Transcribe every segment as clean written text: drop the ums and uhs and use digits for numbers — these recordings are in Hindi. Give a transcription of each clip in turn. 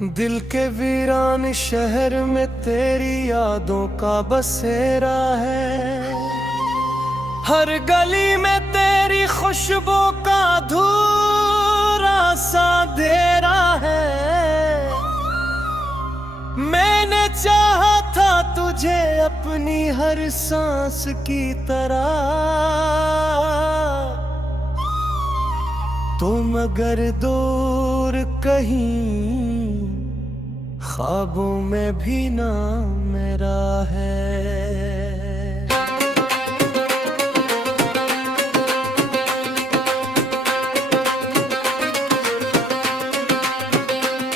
दिल के वीरान शहर में तेरी यादों का बसेरा है। हर गली में तेरी खुशबू का अधूरा सा अंधेरा है। मैंने चाहा था तुझे अपनी हर सांस की तरह, तुम अगर दूर कहीं ख्वाबों में भी ना मेरा है।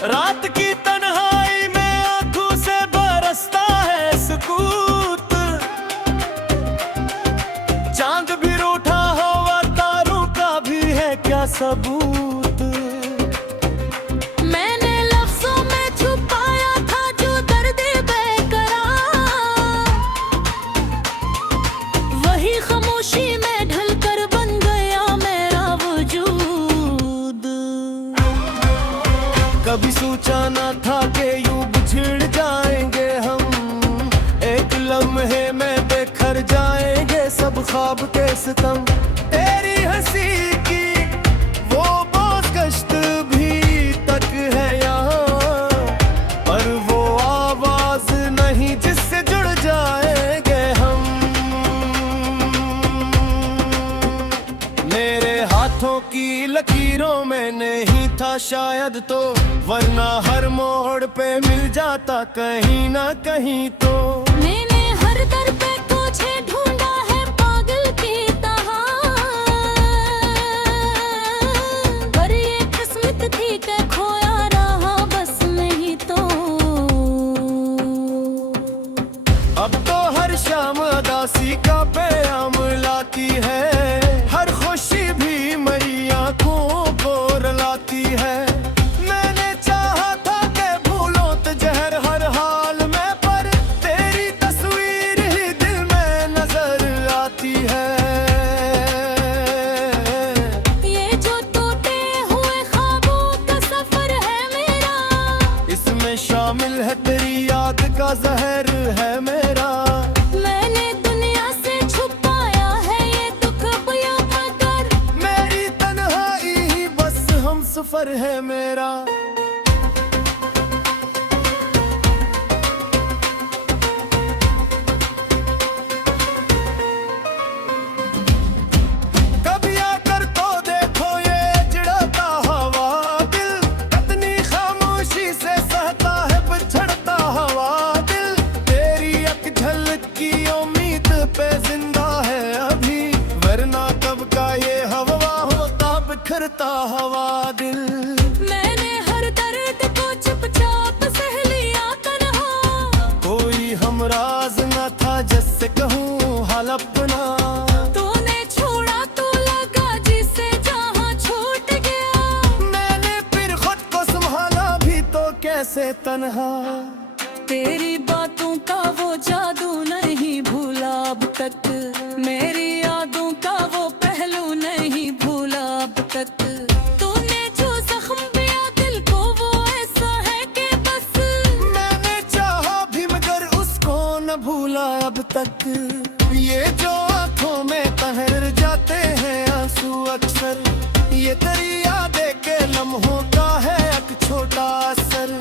रात की तन्हाई में आंखों से बरसता है सुकूत, चांद भी रूठा हुआ तारों का भी है क्या सबूत। मैंने लफ्जों में छुपाया था जो दर्द बेकरार, वही खामोशी में ढलकर बन गया मेरा वजूद। कभी सोचा ना था कि यूं बिछड़ जाएंगे हम, एक लम्हे में बेखर जाएंगे सब ख्वाब के सितम। तेरी हंसी की वो बाज़गश्त भी तक है यहाँ, पर वो आवाज नहीं जिससे जुड़ जाएंगे हम। मेरे हाथों की लकीरों में नहीं था शायद तो, वरना हर मोड़ पे मिल जाता कहीं ना कहीं तो। मैंने हर दर पे तुझे ढूंढा है पागल की तरह, पर ये किस्मत थी कि खोया रहा बस नहीं तो। अब तो हर शाम उदासी का पैगाम लाती है, हर खुशी भी मेरी आंखों को रुलाती है। मैंने चाहा था कि भूलों तो जहर हर हाल में, पर तेरी तस्वीर ही दिल में नजर आती है। ये जो टूटे हुए ख्वाबों का सफर है मेरा, इसमें शामिल है तेरी याद का जहर है मेरा। मैंने दुनिया से छुपाया है ये दुख बयां कर, मेरी तन्हाई ही बस हम सफर है मेरा। कभी आकर तो देखो ये चिढ़ता हवा दिल, कितनी खामोशी से सहता है बिछड़ता हवा दिल। तेरी एक झलक की उम्मीद पे जिंदा है अभी, वरना कब का ये हवा होता बिखरता हवा दिल। मैंने हर दर्द को चुपचाप सह लिया तन्हा, कोई हमराज न था जिससे कहूँ हाल अपना। तूने छोड़ा तो लगा जिसे जहां छूट गया, मैंने फिर खुद को संभाला भी तो कैसे तन्हा। तेरी बातों का वो जादू नहीं भूला अब तक, मेरी यादों का वो पहलू नहीं भूला अब तक। तूने जो जख्म दिया दिल को वो ऐसा है कि बस, मैंने चाहा भी मगर उसको न भूला अब तक। ये जो आंखों में तहर जाते हैं आंसू अक्सर, ये तेरी यादें के लम्हों का है एक छोटा असर।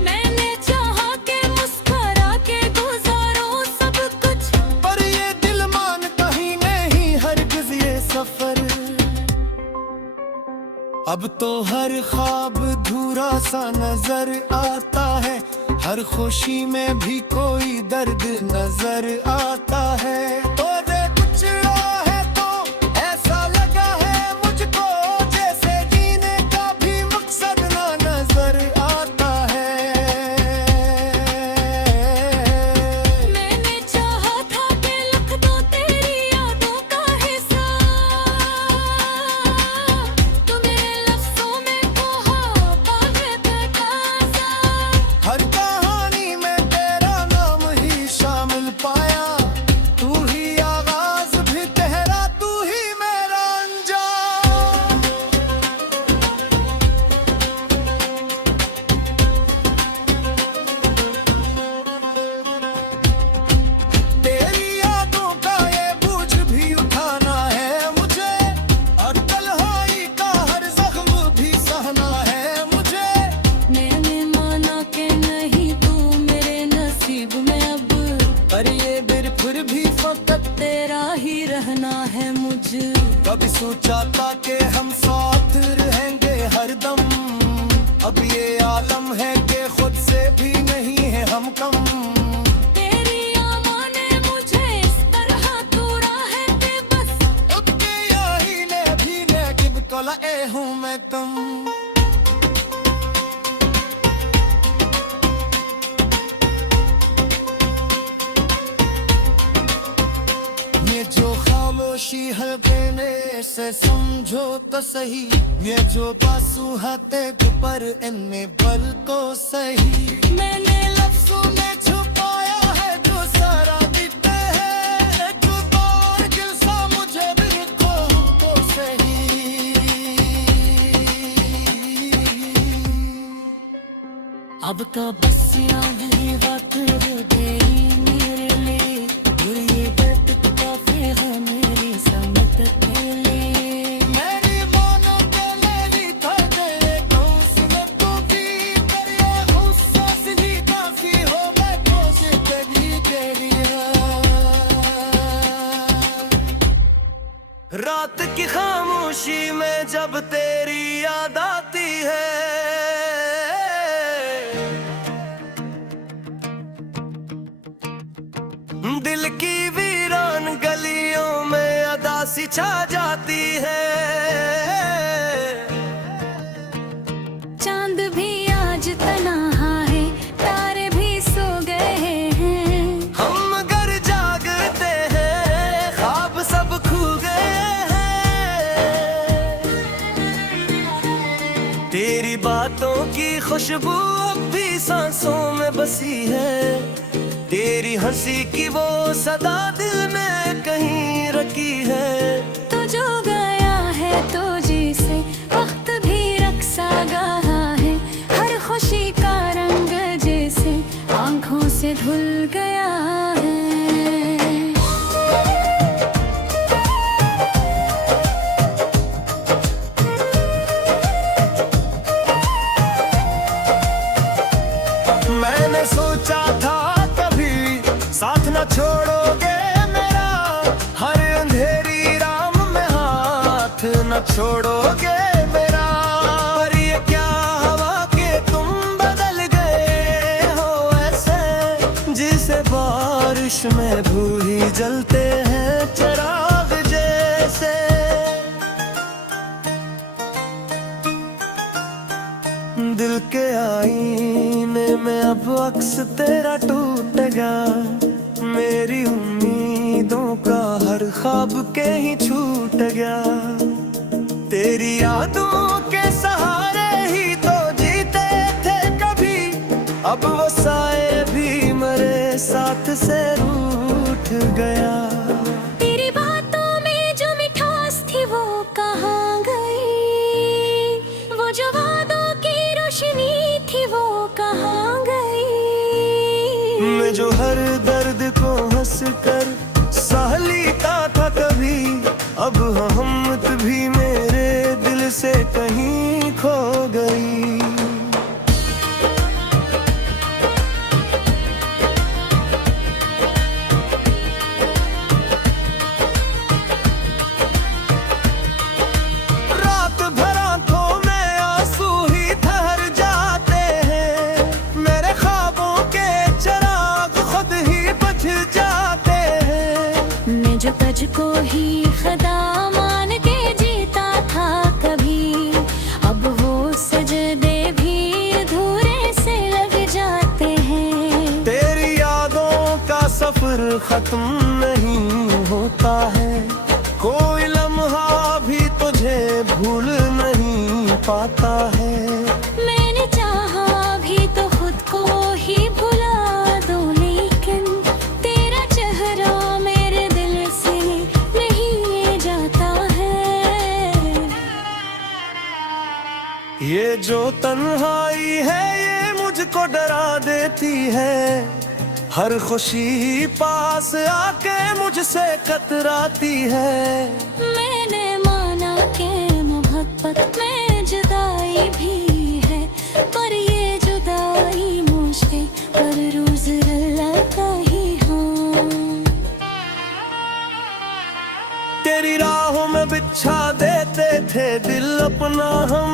मैंने चाहा कि मुस्कुरा के गुजारो सब कुछ, पर ये दिल मानता ही नहीं हरगिज़ ये सफर। अब तो हर ख्वाब धूरा सा नजर आता है, हर खुशी में भी कोई दर्द नजर आता है। तो दे कुछ है तो ऐसा लगा है मुझको, जैसे जीने का भी मकसद ना नजर आता है। मैंने चाहा था कि लिख दो तेरी यादों का हिस्सा, तू मेरे लफ्जों में कहा पावे बेताजा। हर कहानी में तेरा नाम ही शामिल पाया, तू ही सोचा था कि हम साथ रहेंगे हरदम, अब ये आलम है कि खुद से भी नहीं है हम कम। तेरी आमा ने मुझे इस तरह तोड़ा है कि बस उसके यही ने भी ने गिब कोला ए हूँ मैं तुम। ये जो खामोशी हल्के में से समझो तो सही, ये जो बासु हाथे पर इनमें बल को सही। मैंने लफ्जों में छुपाया है जो सारा दिखते हैं, जो बार दिल सा मुझे भी कहूं तो सही। अब का बस मेरी बात जो तेरी मेरे लिए, और ये दर्द काफी है मेरी समझ के लिए। मेरी मानो के लिए था तेरे दोस्त में तू भी, पर ये गुस्सा से भी काफी हो मैं कोशिश तेरी तेरी। रात की खामोशी में जब तेरी याद आती है, दिल की वीरान गलियों में अदासी छा जाती है। चांद भी आज तन्हा है, तारे भी सो गए हैं। हम मगर जागते हैं, ख्वाब सब खो गए हैं। तेरी बातों की खुशबू अब भी सांसों में बसी है, तेरी हंसी की वो सदा दिल में कहीं रखी है। तो जो गया है तो जी से वक्त भी रक्सा गया है, हर खुशी का रंग जैसे आंखों से धुल गया है। मैंने सोचा था साथ न छोड़ोगे मेरा, हर अंधेरी राम में हाथ न छोड़ोगे मेरा। पर ये क्या हवा के तुम बदल गए हो ऐसे, जिसे बारिश में भूही जलते हैं चिराग जैसे। दिल के आईने में अब अक्स तेरा टूटेगा, मेरी उम्मीदों का हर ख्वाब के ही छूट गया। तेरी यादों के सहारे ही तो जीते थे कभी, अब वो साए भी मेरे साथ से रूठ गया। तेरी बातों में जो मिठास थी वो कहाँ गई, वो जो वादों की रोशनी थी वो कहाँ गई। मैं जो हर दर्द को हंस कर सह लेता था कभी, अब हमत भी मेरे दिल से कहीं खो गई। रात भर आंखों में आंसू ही ठहर जाते हैं, मेरे ख्वाबों के चिराग खुद ही बुझ जाते हैं। मैं जो तुझको ही खुदा मान के जीता था कभी, अब वो सजदे भी अधूरे से लग जाते हैं। तेरी यादों का सफर खत्म नहीं होता है, कोई लम्हा भी तुझे भूल नहीं पाता है। मैंने चाहा भी तो खुद को ही भुला दूं, लेकिन तेरा चेहरा मेरे दिल से नहीं जाता है। ये जो तन्हाई है ये मुझको डरा देती है, हर खुशी पास आके मुझसे कतराती है। मैंने माना कि मोहब्बत में जुदाई भी है, पर ये जुदाई मुझे पर रोज रुलाता ही हूँ। तेरी राहों में बिछा अपना हम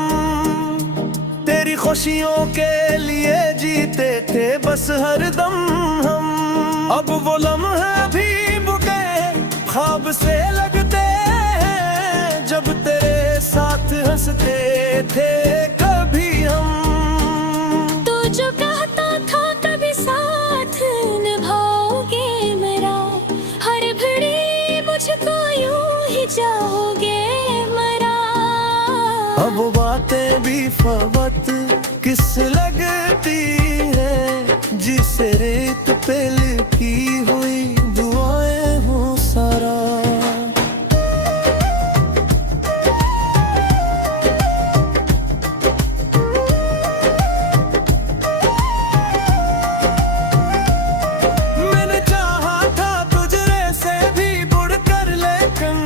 तेरी खुशियों के लिए जीते थे बस हरदम हम। अब वो लम्हे भी बुके ख्वाब से लगते हैं जब तेरे साथ हंसते थे कभी हम। तू जो कहता था कभी साथ निभाओगे मेरा, हर घड़ी मुझको यूं ही चाहोगे मरा। अब वो बातें भी फवत किस लगती है जिसे रेत पे लिखी हुई दुआएं हो सारा। मैंने चाहा था तुझे से भी बढ़कर लेकिन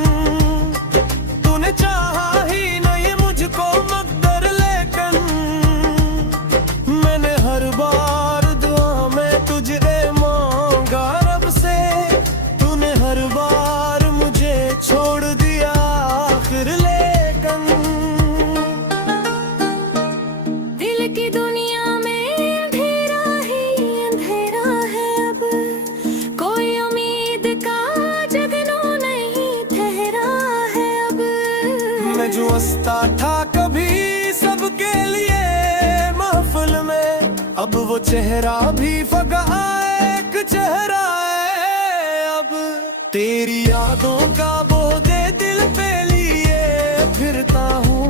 तूने चाहा ही नहीं मुझको मगर लेकिन। मैंने हर बार दुआ में तुझे मांगा रब से, तूने हर बार मुझे छोड़ दिया आखिर लेकिन। दिल की दुनिया में अंधेरा ही अंधेरा है अब, कोई उम्मीद का जगनू नहीं ठहरा है अब। मैं जो हंसता था कभी सबके लिए महफिल में, अब वो चेहरा भी फगा एक चेहरा है अब। तेरी यादों का बोझे दिल पे लिए फिरता हूँ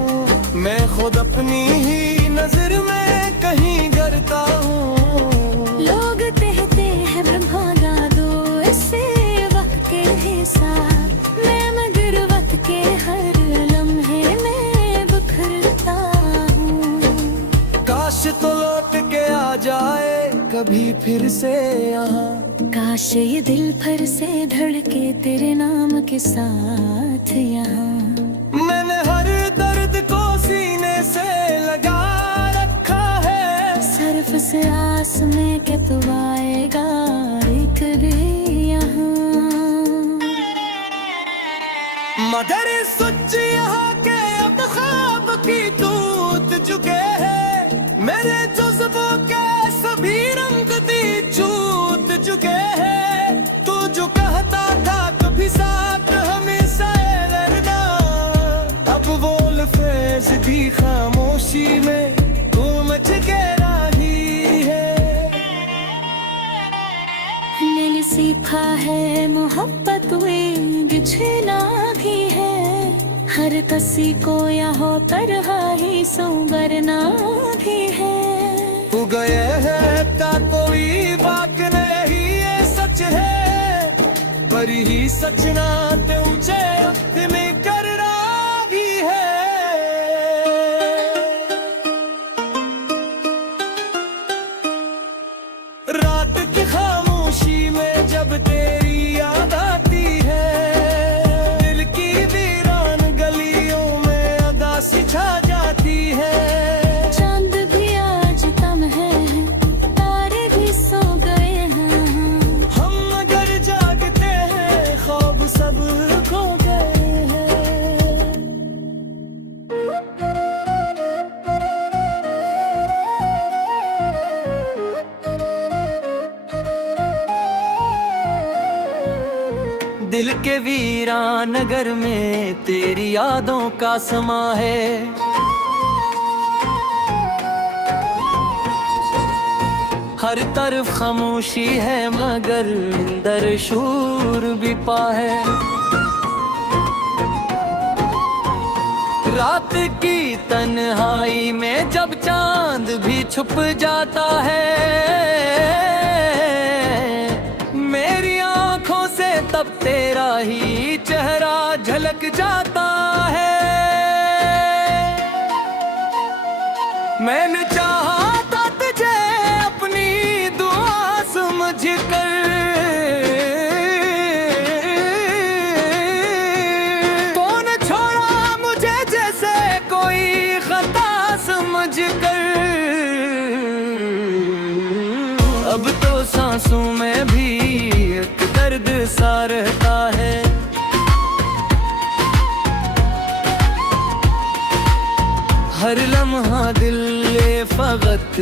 मैं खुद अपनी ही नजर में कहीं गिरता हूँ। लोग कहते हैं ब्रह्मा दादो ऐसे वक्त के हिसाब, मैं मगर वक्त के हर लम्हे में बिखरता हूँ। काश तो लौट के आ जाए कभी फिर से यहाँ, काश ये दिल फिर से धड़के तेरे नाम के साथ यहाँ। मैंने हर दर्द को सीने से लगा रखा है, सरफ से आस में के तू आएगा एक भी यहाँ। मगर सच यहाँ के अब ख्वाब की टूट चुके हैं, मेरे जज्बों के सभी रंग दी छूट चुके हैं। तू जो कहता था कभी साथ हमेशा रहना, अब वो लफ्ज़ भी खामोशी में गूंज के राही है। मैंने सीखा है मोहब्बत में बिछना भी है, हर किसी को यहाँ पर ही संवरना भी है। तू गए है ता कोई बात नहीं ये सच है, पर ही सच ना ते ऊंचे में कर रही है। रात की खामोशी में जब तेरी याद आती है, दिल की वीरान गलियों में अदासी छा जाती है। चांद भी आज कम है, तारे भी सो गए हैं, हम अगर जागते हैं ख्वाब सब खो गए हैं। दिल के वीरान नगर में तेरी यादों का समा है। हर तरफ खामोशी है मगर अंदर शूर भी पा है। रात की तन्हाई में जब चांद भी छुप जाता है, मेरी आंखों से तब तेरा ही चेहरा झलक जाता है। मैंने चाहा था तुझे अपनी दुआ समझ कर, कौन छोड़ा मुझे जैसे कोई खता समझ कर। अब तो सांसों में भी एक दर्द सा रहता है। फकत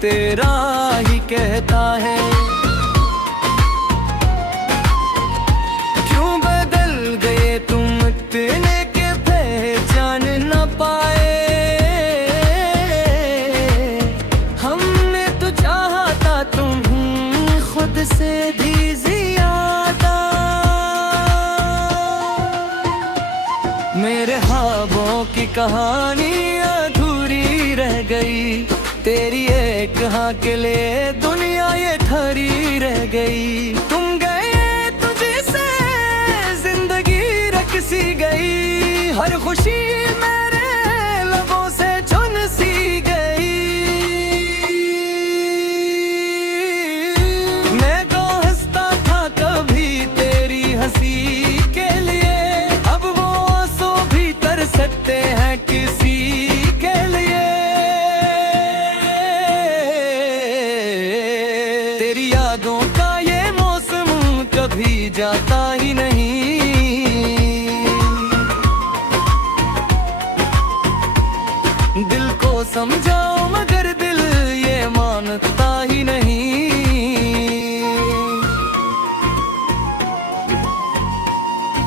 तेरा ही कहता है। क्यों बदल गए तुम इतने के पहचान न पाए। हमने तो चाहा था तुम खुद से भी ज्यादा। मेरे ख्वाबों की कहानी अधूरी रह गई। तेरी एक हाँ के लिए दुनिया ये ठहरी रह गई। तुम गए तुझे से जिंदगी रख सी गई। हर खुशी मेरे लबों से चुन सी गई। मैं तो हंसता था कभी तेरी हंसी के लिए। अब वो आंसू भी तर सकते हैं किसी के लिए। तेरी यादों का ये मौसम कभी जाता ही नहीं। दिल को समझाओ मगर दिल ये मानता ही नहीं।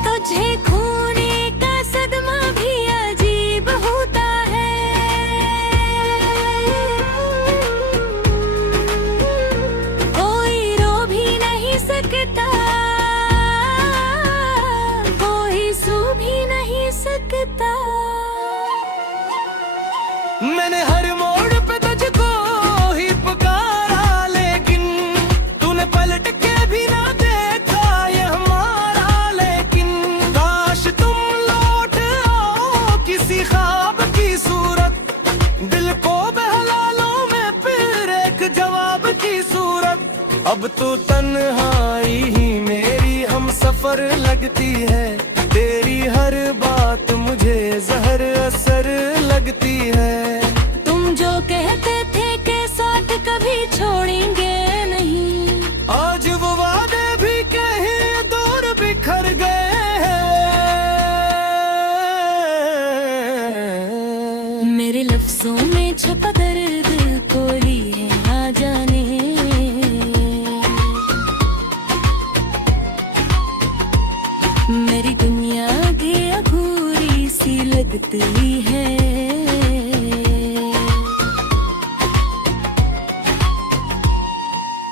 तुझे खोने का सदमा भी अजीब होता है। कोई रो भी नहीं सकता, कोई सो भी नहीं सकता। मैंने हर मोड़ पे तुझको ही पुकारा, लेकिन तूने पलट के भी ना देखा ये हमारा। लेकिन काश तुम लौट आओ किसी ख्वाब की सूरत। दिल को बहला लो मैं फिर एक जवाब की सूरत। अब तो तन्हाई ही मेरी हम सफर लगती है। तेरी हर बात मुझे जहर असर लगती है। तुम जो कहते थे कि साथ कभी छोड़ेंगे नहीं, आज वो वादे भी कहीं दूर बिखर गए हैं। मेरे लफ्जों में छपा दर्द कोई है ना जाने। मेरी दुनिया भी अधूरी सी लगती है।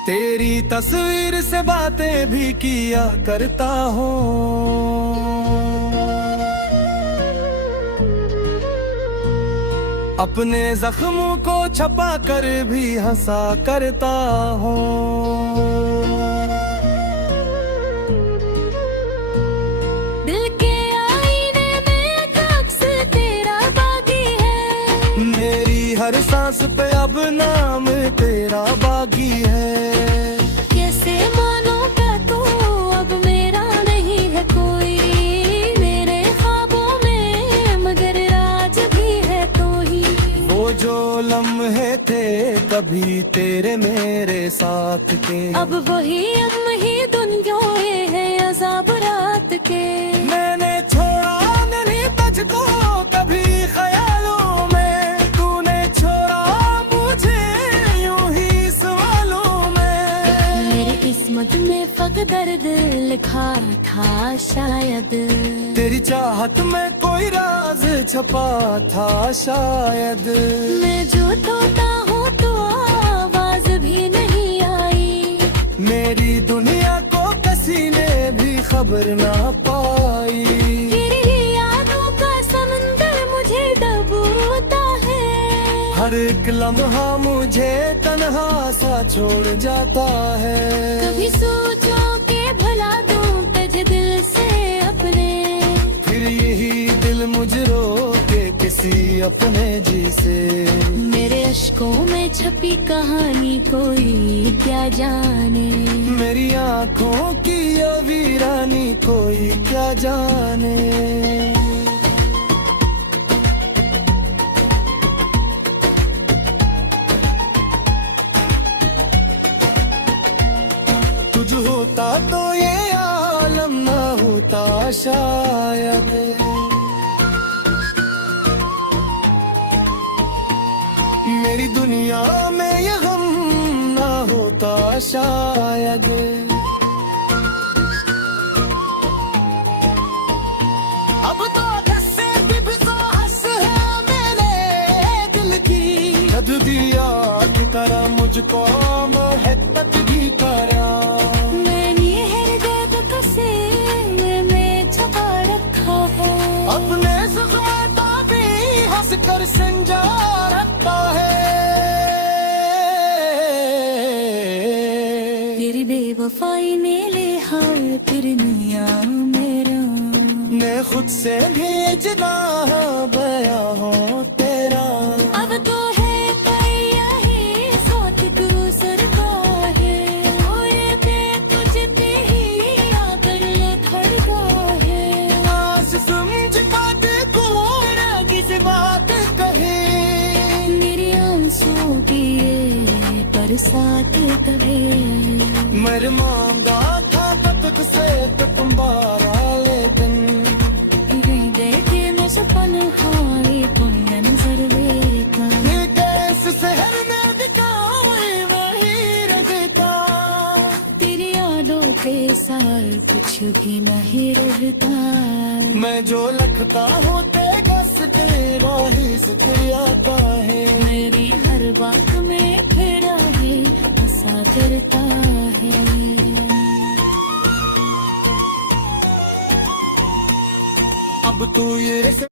तेरी तस्वीर से बातें भी किया करता हूँ। अपने जख्मों को छपा कर भी हंसा करता हूँ। दिल के आईने में अक्स तेरा बागी है। मेरी हर सांस पे अब नाम तेरा बागी है। कैसे मानूं कि तू अब मेरा नहीं है कोई। मेरे ख्वाबों में मगर राज भी है तो ही। वो जो लम्हे थे कभी तेरे मेरे साथ के, अब वही ही दुनिया है अज़ाब रात के। मैंने छोड़ा नहीं तुझको कभी ख्यालों में। तूने छोड़ा मुझे यूं ही सवालों में। मेरी किस्मत में फक दर्द लिखा था शायद। तेरी चाहत में कोई राज छपा था शायद। मैं जो तोता हूँ तो आवाज भी नहीं आई। मेरी दुनिया को किसी ने भी खबर ना पाई। तेरी यादों का समंदर मुझे डूबता है। हर एक लम्हा मुझे तन्हा सा छोड़ जाता है। कभी सोचो कि भुला दूं तुझे दिल से अपने। फिर यही दिल मुझ रोके किसी अपने जी से। मेरे अश्कों में छपी कहानी कोई क्या जाने। मेरी आँखों की ये वीरानी कोई क्या जाने। तुझ होता तो ये आलम ना होता शायद। तेरी दुनिया में ये गम ना होता शायद। अब तो से भी बेसाहस है मेरे दिल की, जद दिया की तरह मुझको मोहब्बत भी करा। मैंने हृदय कसे में छुपा रखा है, अपने ज़ख्मों भी हंस कर संजा रखा है। तेरी बेवफाई ने ले हार तेरी दुनिया मेरा, मैं खुद से भेजना बया हो तेरा। अब तो है कहिया ही सोच तू सरका है, और पे तुझते ही आकर खड़का है। आस समझ पाते कौन किस बात कहे, मेरे आंसू पिए पर साथ कहे। मेरे मामदा था तक से तुम्हारा लेकिन, देखे मैं सपन हाय पुण्यन सर्वे का। देश शहर में दिखाए वही रहता, तेरी यादों पे सार कुछ भी नहीं रहता। मैं जो लिखता हूँ तेरा से तेरा ही शुक्रिया का है। मेरी हर बात में तेरा ही आशा करता है। अब तू ये